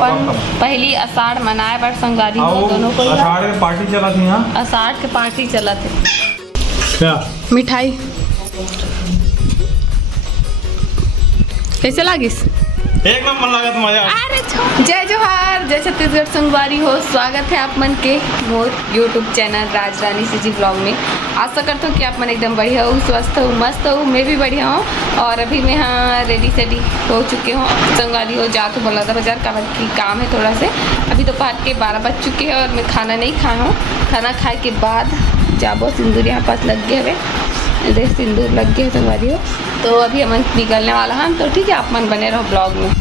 अपन पहली आषाढ़ मनाए बर संगवारी हो दोनों को। आषाढ़ के पार्टी चला थी। हाँ आषाढ़ के पार्टी चला थे। क्या मिठाई कैसे लागिस? एक नंबर लगा तुम्हारे। अरे जय जोहार, जय छत्तीसगढ़ संगवारी हो। स्वागत है आप मन के मोर यूट्यूब चैनल राजरानी सीजी ब्लॉग में। आशा करता हूँ कि आप मन एकदम बढ़िया हो, स्वस्थ हो, मस्त हो। मैं भी बढ़िया हूँ और अभी मैं हाँ रेडी सेडी हो चुके हूँ। संगवारी हो जा तो बलौदा बाजार की काम है थोड़ा से। अभी दोपहर के 12 बज चुके हैं और मैं खाना नहीं खाया हूँ। खाना खाए के बाद जाबो सिंदूर यहाँ पास लग गए हुए, देख सिंदूर लग गए संगवारी हो। तो अभी हम निकलने वाला हम, तो ठीक है आप मन बने रहो ब्लॉग में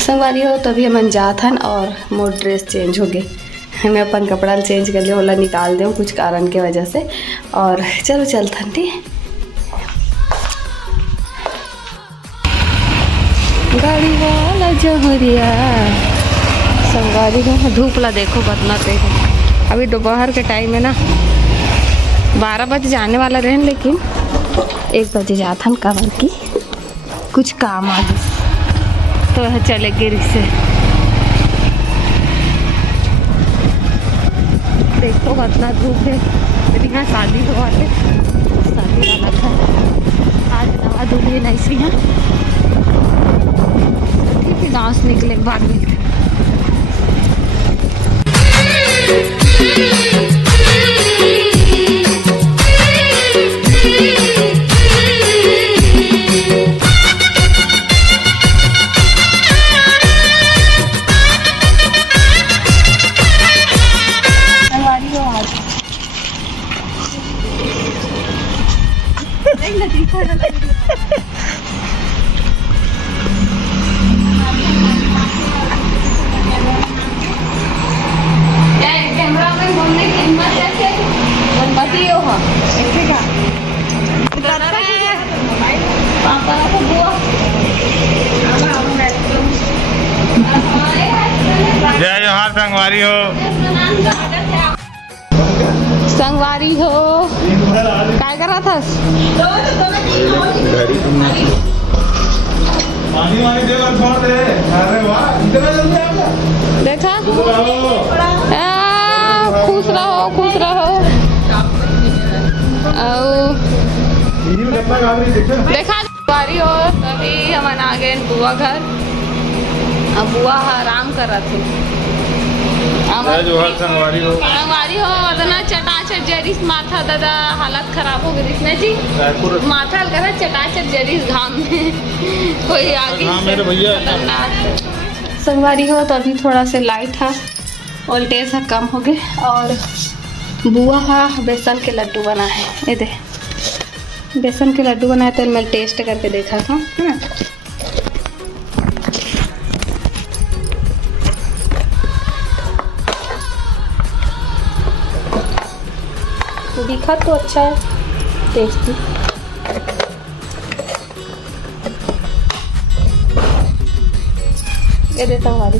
संगवारी हो। तो अभी हम जात हन और मोर ड्रेस चेंज हो गए। मैं अपन कपड़ा चेंज कर लिया, ओला निकाल दूँ कुछ कारण के वजह से। और चलो चलथन ठीक है। गाड़ी वाला जहरिया संगवारी हो। धूप ला देखो बतना तेज है। अभी दोपहर के टाइम है ना, 12 बजे जाने वाला रहे, लेकिन 1 बजे जाता हम काबर की कुछ काम आ गया तो वह चले गए रिश्ते। देखो कितना धूप है। लेकिन यहाँ शादी हुआ है, शादी वाला था आज नवा दूल्हे नहीं सी हैं। ठीक है गाँव से निकले के बाद मिलते। जय जोहार संगवारी हो। संगवारी हो काय करा था? पानी वानी देकर छोड़ दे। अरे वाह इतना जल्दी आ गया। देखा खुश रहो खुश रहो। देखा संगवारी हो। तभी हम आ गए बुआ घर। अब बुआ आराम कर रहे थे। संगवारी हो संगवारी हो इतना चटाचट जरिस माथा दादा हालत खराब हो गई इसने जी। माथा लगा चटाचट जरिस घाम में कोई आगे संगवारी हो। तो अभी थोड़ा से लाइट है, वोल्टेज है कम हो गए। और बुआ हा बेसन के लड्डू बना है। ये दे बेसन के लड्डू बनाए तो मैं टेस्ट करके देखा था ना। दिखा तो अच्छा है, टेस्टी। ये देता हूँ वाली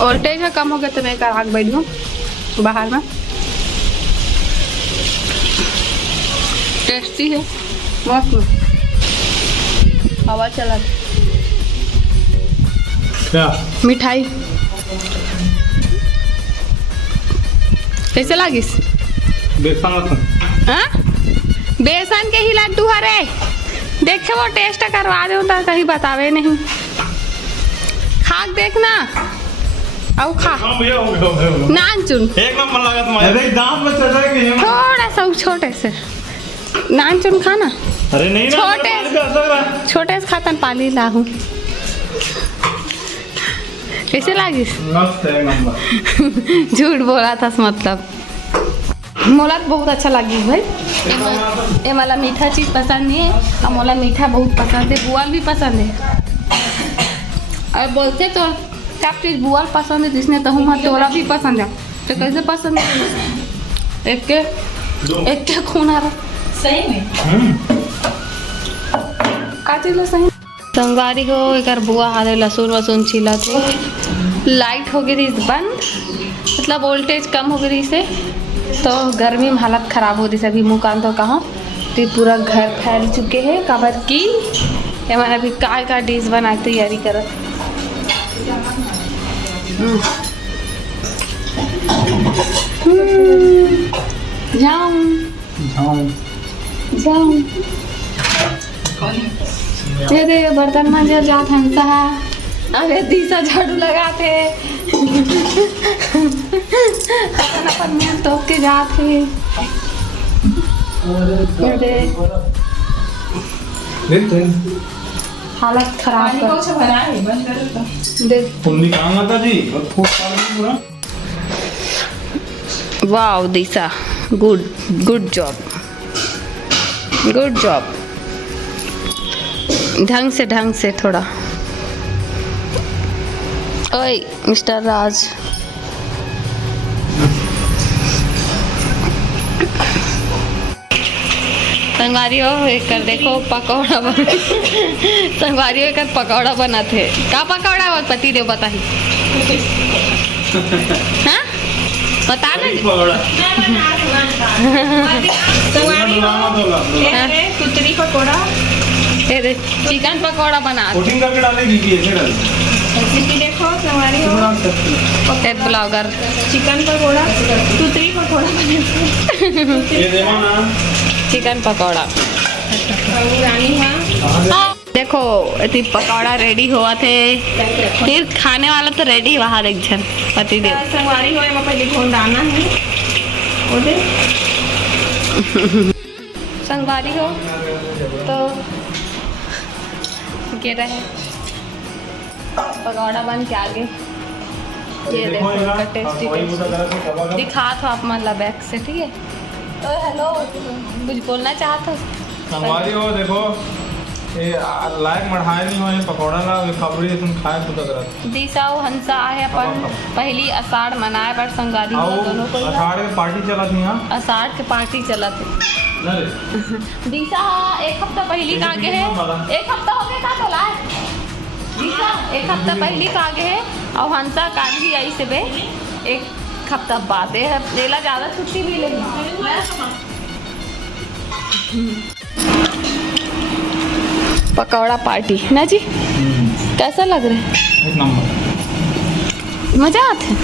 वोल्टेज है कम हो गया तो मैं आग बैठ दूँ बाहर में। टेस्टी है मस्त में हवा चला। क्या मिठाई कैसे लागिस? बेसन के ही लड्डू हरे देखे वो टेस्ट करवा दो तो कहीं बतावे नहीं। खाक देखना आओ खा नान चुन एक नंबर लगा तुम्हारे। दांत में चढ़ेंगे थोड़ा सा छोटे से नान चुन खाना। अरे नहीं छोटे से खातन पाली लाहू। कैसे लागिस? मस्त है नंबर। झूठ बोला था मतलब। मोला तो बहुत अच्छा लगी भाई। ये वाला मीठा चीज़ पसंद नहीं है और मोला मीठा बहुत पसंद है। बुआ भी पसंद है और बोलते तो क्या चीज़ बुआ पसंद है जिसने तो हम तोरा भी पसंद है तो कैसे पसंद है? एक के खून आ रहा सही में। काटेला सही संगवारी हो एक बुआ हारे लहसुन वसून छिला थे लाइट हो गई बंद मतलब वोल्टेज कम हो गई से तो गर्मी में हालत ख़राब हो रही से अभी मुँह कान तो कहाँ तो पूरा घर फैल चुके हैं काबर की हमारा अभी का डिश बनाए तैयारी कर जाऊँ दे दे बर्तन मांजे जात हंसा अरे दिशा झाड़ू लगाते अपन अपन मुंह टोक के जाते दे हालत खराब कर दे वाओ दिशा गुड जॉब ढंग से थोड़ा ओए मिस्टर राज संगवारी हो एक कर देखो पकौड़ा संगवारी हो एक पकौड़ा बना थे का पकौड़ा और पति देव बता ही हाँ बता ना कुतरी पकौड़ा चिकन पकौड़ा बना करके डालेगी रेसिपी देखो हमारी ब्लॉगर चिकन पकौड़ा कुतरी पकौड़ा ये देवा ना चिकन पकौड़ा रानी हाँ देखो इतनी पकौड़ा रेडी हुआ थे फिर खाने वाला तो रेडी वहाँ एक जन पति देव संगवारी हो पहले घोंडाना है ओदे संगवारी हो तो ये रहे पकौड़ा बन के आगे ये देखो इसका टेस्टी दिखा तो आप मतलब बैक से ठीक है तो हेलो कुछ बोलना चाहते हो संगवारी हो देखो ये लायक मढ़ाए नहीं हो ये पकौड़ा ला खबरी तुम खाए खुद करत दिशा और हंसा है अपन पहली आषाढ़ मनाए पर संगवारी हो दोनों को आषाढ़ के पार्टी चला थी हां आषाढ़ के पार्टी चला थे दिशा एक हफ्ता पहली का आगे है एक हफ्ता हो गया का बोला है दिशा एक हफ्ता पहली का आगे है और हंसा काल भी आई से बे एक हफ्ता बाद है लेला ज़्यादा छुट्टी भी लेगी पकौड़ा पार्टी ना जी कैसा लग रहा है एक नंबर मजा आते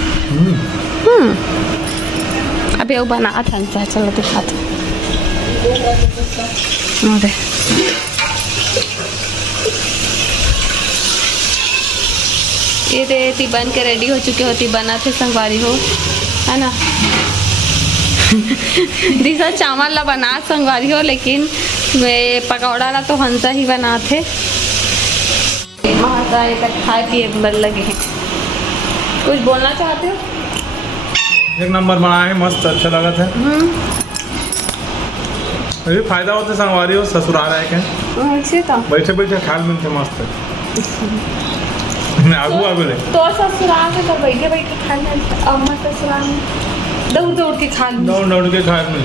अभी वो बना था हंसा चलो दिखाते अरे ये रेती बन के रेडी हो चुके होती बना थे संगवारी हो है ना दिशा चावल ला बना संगवारी हो लेकिन वे पकौड़ा ला तो हंसा ही बना थे महता एक खाए पिए बन लगे हैं कुछ बोलना चाहते हो एक नंबर बनाए मस्त अच्छा लगा था ये फायदा होता संगवारी हो ससुराल आए के ऐसे था बैठे बैठे खाल मिलते मस्त आगू ले तो ससुराल में तो बैठे बैठे खाना अम्मा ससुराल में दौड़ के खा दौड़ के खाए मिल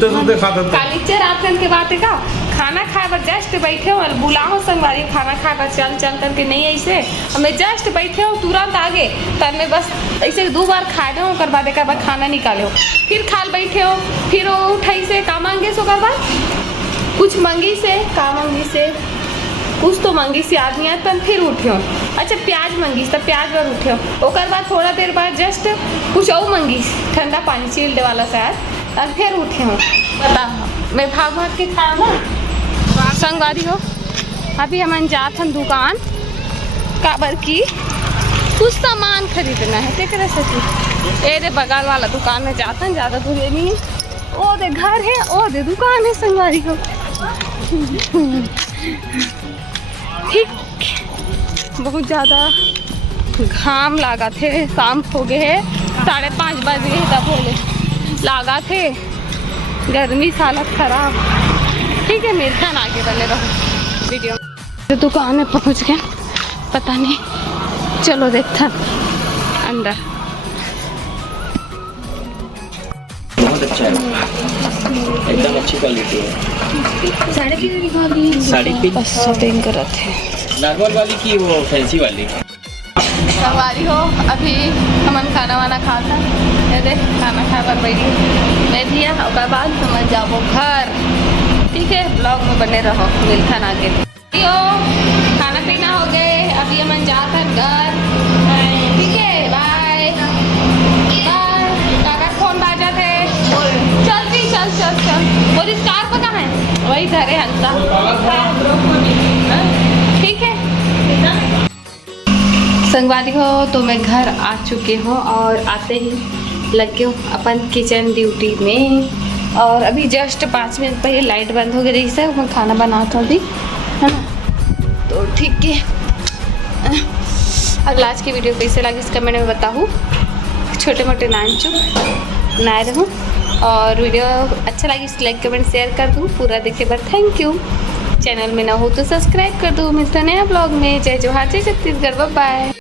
सुते खाता था कालीचे रात के बात है का खाना खाए पर जस्ट बैठे हो बुलाओ संगवारी खाना खाए पर चल करके नहीं ऐसे हमें जस्ट बैठे हो तुरंत आगे तब में बस ऐसे 2 बार खाए दो कर बाद एक बार खाना निकाले हो फिर खाल बैठे हो फिर वो उठाई से का मांगे सो कर बाद कुछ मंगी से का मंगी से कुछ तो मंगी से आदमी आए तब फिर उठे हो अच्छा प्याज मंगी तब प्याज बार उठे हो ओकर बाद थोड़ा देर बाद जस्ट कुछ और मंगी ठंडा पानी चील दे वाला शायद तब फिर उठे हो बता मैं भाग के खाया ना संगवारी हो अभी हम जात हम दुकान काबर की कुछ सामान खरीदना है क्या सकी ए दे बगल वाला दुकान में जाता है ज़्यादा दूर नहीं ओ दे घर है ओ दे दुकान है संगवारी हो ठीक बहुत ज़्यादा घाम लगा थे शाम हो गए है 5:30 बज गए तब बोले लगा थे गर्मी से हालत खराब ठीक है मेरे खान आगे बने रहो वीडियो तो दुकान में पहुंच गए पता नहीं चलो देखता अंदर बहुत अच्छा है एकदम अच्छी क्वालिटी है। साढ़े तीन दिखा दी। 3.5 शॉपिंग कर रहे थे। नॉर्मल वाली की वो फैंसी वाली। सवारी हो अभी हमन खाना वाना खाता ये देख खाना खा पर बैठी मैं दिया और बाद समझ जाओ घर। ठीक है ब्लॉग में बने रहो मिलता ना आगे। यो खाना पीना हो गए अभी हमन जाकर घर। ठीक है बाय बाय। काका फोन बाजा थे चल भी चल चल चल बोली कार को कहाँ है वही धरे हंसा। ठीक है संगवारी हो तो मैं घर आ चुके हूँ और आते ही लग गए हूँ अपन किचन ड्यूटी में। और अभी जस्ट 5 मिनट पहले लाइट बंद हो गई से मैं खाना बनाता हूँ अभी है ना। तो ठीक है अगला आज की वीडियो कैसे लगी इस कमेंट में बताऊँ। छोटे मोटे नाचू ना रहूँ और वीडियो अच्छा लगी इस लाइक कमेंट शेयर कर दूँ पूरा देखे पर थैंक यू। चैनल में ना हो तो सब्सक्राइब कर दो। मिलते हैं नया ब्लॉग में। जय जोहार जय छत्तीसगढ़ बाय।